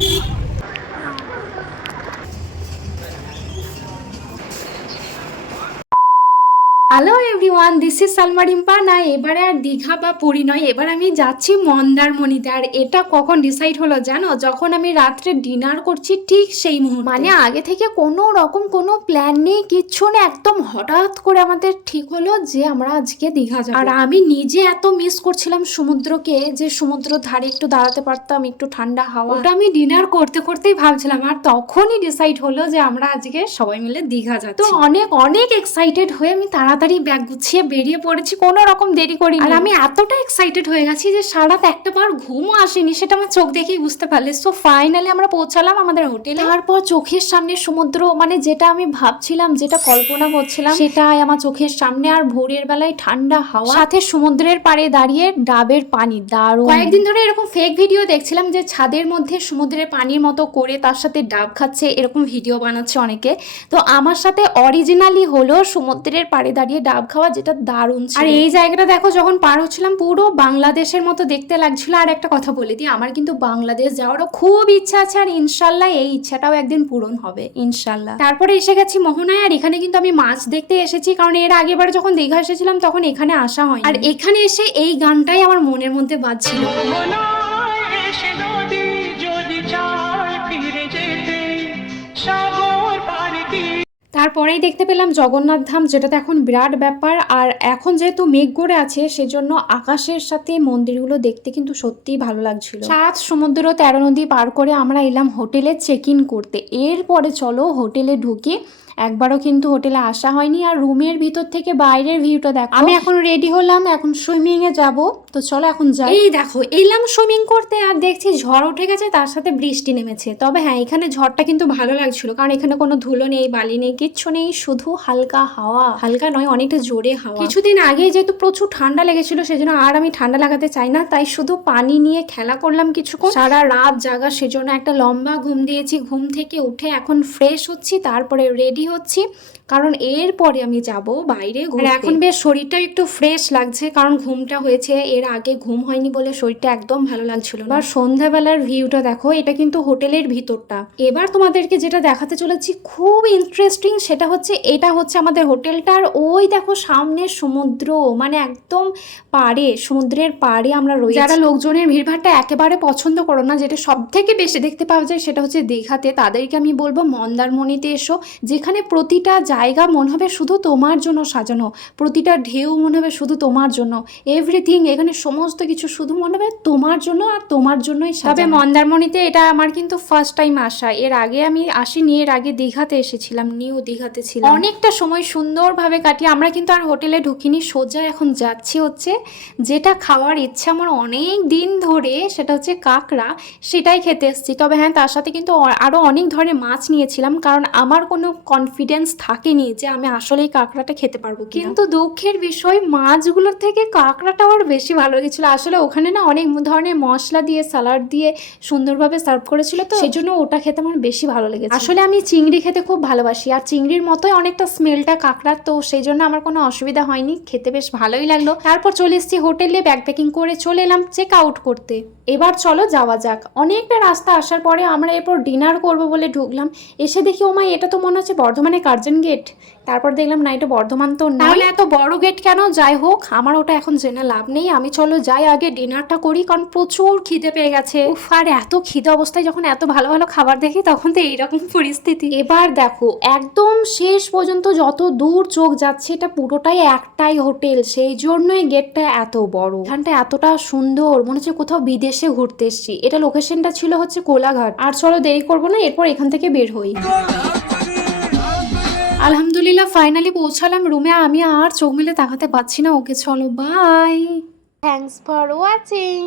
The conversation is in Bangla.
Yeah. Hello everyone this is Salma Rimpa না, এবারে আর দীঘা বা পুরী নয়, এবার আমি যাচ্ছি মন্দারমণিতে। আর এটা কখন ডিসাইড হলো জানো? যখন আমি রাত্রে ডিনার করছি ঠিক সেই মুহূর্তে। মানে আগে থেকে কোনো রকম কোনো প্ল্যান নেই, কিচ্ছু না একদম হঠাৎ করে আমাদের ঠিক হলো যে আমরা আজকে দীঘা যাব। আর আমি নিজে এত মিস করছিলাম সমুদ্রকে, যে সমুদ্র ধারে একটু দাঁড়াতে পারতাম, একটু ঠান্ডা হাওয়া। ওটা আমি ডিনার করতে করতেই ভাবছিলাম, আর তখনই ডিসাইড হলো যে আমরা আজকে সবাই মিলে দীঘা যাচ্ছি। তো অনেক অনেক এক্সাইটেড হয়ে আমি তাড়াতাড়ি ব্যাগ গুছিয়ে বেরিয়ে পড়েছি কোনো রকম দেরি করি আর আমি এতটা এক্সাইটেড হয়ে গেছি যে সারা রাত একটা বার ঘুমও আসেনি সেটা আমার চোখ দেখেই বুঝতে পারলে। সো ফাইনালি আমরা পৌঁছালাম আমাদের হোটেলে তারপর চোখের সামনে সমুদ্র মানে যেটা আমি ভাবছিলাম যেটা কল্পনা করছিলাম সেটাই আমার চোখের সামনে আর ভোরের বেলায় ঠান্ডা হাওয়া। সাথে সমুদ্রের পাড়ে দাঁড়িয়ে ডাবের পানি দারুণ। কয়েকদিন ধরে এরকম ফেক ভিডিও দেখছিলাম যে ছাদের মধ্যে সমুদ্রের পানির মতো করে তার সাথে ডাব খাচ্ছে এরকম ভিডিও বানাচ্ছে অনেকে। তো আমার সাথে অরিজিনালি হলো সমুদ্রের পাড়ে দাঁড়িয়ে ডাব খাওয়া যেটা দারুণ ছিল। আর এই জায়গাটা দেখো যখন পার হচ্ছিলাম পুরো বাংলাদেশের মতো দেখতে লাগছিল। আর একটা কথা বলে দিই আমার কিন্তু বাংলাদেশ যাওয়ারও খুব ইচ্ছা আছে আর ইনশাল্লাহ এই ইচ্ছাটাও একদিন পূরণ হবে ইনশাল্লাহ। তারপরে এসে গেছি মোহনায় আর এখানে কিন্তু আমি মাছ দেখতে এসেছি কারণ এর আগেবার যখন দীঘা এসেছিলাম তখন এখানে আসা হয় আর এখানে এসে এই গানটাই আমার মনের মধ্যে বাজছিল তারপরেই দেখতে পেলাম জগন্নাথ ধাম, যেটাতে এখন বিরাট ব্যাপার। আর এখন যেহেতু মেঘ গড়ে আছে, সেজন্য আকাশের সাথে মন্দিরগুলো দেখতে কিন্তু সত্যিই ভালো লাগছিল। সাত সমুদ্র তেরো নদী পার করে আমরা এলাম হোটেলে চেক ইন করতে। এরপরে চলো হোটেলে ঢুকি একবারও কিন্তু হোটেলে আসা হয়নি আর রুমের ভিতর থেকে বাইরের ভিউটা দেখো। আমি এখন রেডি হলাম এখন সুইমিং এ যাব। তো চলো এখন যাই। এই দেখো এলাম সুইমিং করতে আর দেখছি ঝড় উঠে গেছে তার সাথে বৃষ্টি নেমেছে। তবে হ্যাঁ এখানে ঝড়টা কিন্তু ভালো লাগছিল কারণ এখানে কোনো ধুলো নেই বালি নেই কিচ্ছু নেই শুধু হালকা হাওয়া। হালকা নয় অনেকটা জোরে হাওয়া। কিছুদিন আগে যেহেতু প্রচুর ঠান্ডা লেগেছিল সেজন্য আর আমি ঠান্ডা লাগাতে চাই না তাই শুধু পানি নিয়ে খেলা করলাম কিছুক্ষণ। সারা রাত জাগা সেজন্য একটা লম্বা ঘুম দিয়েছি। ঘুম থেকে উঠে এখন ফ্রেশ হচ্ছি তারপরে রেডি হচ্ছি কারণ এরপরে আমি যাব বাইরে ঘুরে এখন বেশ শরীরটাও একটু ফ্রেশ লাগছে কারণ ঘুমটা হয়েছে এর আগে ঘুম হয়নি বলে শরীরটা একদম ভালো লাগছিল না। আর সন্ধ্যাবেলার ভিউটা দেখো এটা কিন্তু হোটেলের ভিতরটা। এবার তোমাদেরকে যেটা দেখাতে চলেছি খুব ইন্টারেস্টিং সেটা হচ্ছে এটা হচ্ছে আমাদের হোটেলটার ওই দেখো সামনে সমুদ্র মানে একদম পাড়ে সমুদ্রের পাড়ে আমরা রয়েছি। যারা লোকজনের ভিড়ভাড়টা একেবারে পছন্দ করো না যেটা সব থেকে বেশি দেখতে পাওয়া যায় সেটা হচ্ছে দীঘাতে। তাদেরকে আমি বলব মন্দারমণিতে এসো যেখানে প্রতিটা জায়গা মনে হবে শুধু তোমার জন্য সাজানো প্রতিটা ঢেউ মনে হবে শুধু তোমার জন্য। এভরিথিং এখানে সমস্ত কিছু শুধু মনে হবে তোমার জন্য আর তোমার জন্যই তবে মন্দারমণিতে এটা আমার কিন্তু ফার্স্ট টাইম আসা। এর আগে আমি আসিনি এর আগে দীঘাতে এসেছিলাম নিউ দীঘাতে ছিলাম। অনেকটা সময় সুন্দরভাবে কাটিয়ে আমরা কিন্তু আর হোটেলে ঢুকিনি সোজা এখন যাচ্ছি হচ্ছে যেটা খাওয়ার ইচ্ছা আমার অনেক দিন ধরে সেটা হচ্ছে কাঁকড়া সেটাই খেতে এসেছি। তবে হ্যাঁ তার সাথে কিন্তু আরও অনেক ধরনের মাছ নিয়েছিলাম কারণ আমার কোনো কনফিডেন্স থাকেনি যে আমি আসলেই কাঁকড়াটা খেতে পারব কিন্তু দুঃখের বিষয় মাছগুলোর থেকে কাঁকড়াটা আমার বেশি ভালো লেগেছিল। আসলে ওখানে না অনেক ধরনের মশলা দিয়ে স্যালাড দিয়ে সুন্দরভাবে সার্ভ করেছিল তো। সেই জন্য ওটা খেতে আমার বেশি ভালো লেগেছে আসলে আমি চিংড়ি খেতে খুব ভালোবাসি। আর চিংড়ির মতোই অনেকটা স্মেলটা কাঁকড়ার তো সেই জন্য আমার কোনো অসুবিধা হয়নি। খেতে বেশ ভালোই লাগল। তারপর চলে এসেছি হোটেলে ব্যাগ প্যাকিং করে চলে এলাম চেক আউট করতে। এবার চলো যাওয়া যাক। অনেকটা রাস্তা আসার পরে আমরা এরপর ডিনার করব বলে ঢুকলাম। এসে দেখি ও মা এটা তো মনে হচ্ছে বর্ধমানের কার্জন গেট তারপর দেখলাম না এটা বর্ধমান তো নয়। এত বড় গেট কেন? যাই হোক আমার ওটা এখন জেনে লাভ নেই। আমি চলো যাই আগে ডিনারটা করি কারণ প্রচুর খিদে পেয়ে গেছে। উফ, আর এত খিদে অবস্থায় যখন এত ভালো ভালো খাবার দেখি তখন তো এইরকম পরিস্থিতি। এবার দেখো একদম শেষ পর্যন্ত যত দূর চোখ যাচ্ছে এটা পুরোটাই একটাই হোটেল। সেই জন্যই গেটটা এত বড়। এখানটা এতটা সুন্দর মনে হচ্ছে কোথাও বিদেশে ঘুরতে এসেছি। এটা লোকেশনটা ছিল হচ্ছে কোলাঘাট। আর চলো দেরি করব না এরপর এখান থেকে বের হই। আলহামদুলিল্লাহ ফাইনালি পৌঁছালাম রুমে আমি আর চোখ মিলে তাকাতে পারছি না। ওকে, চলো বাই থ্যাংকস ফর ওয়াচিং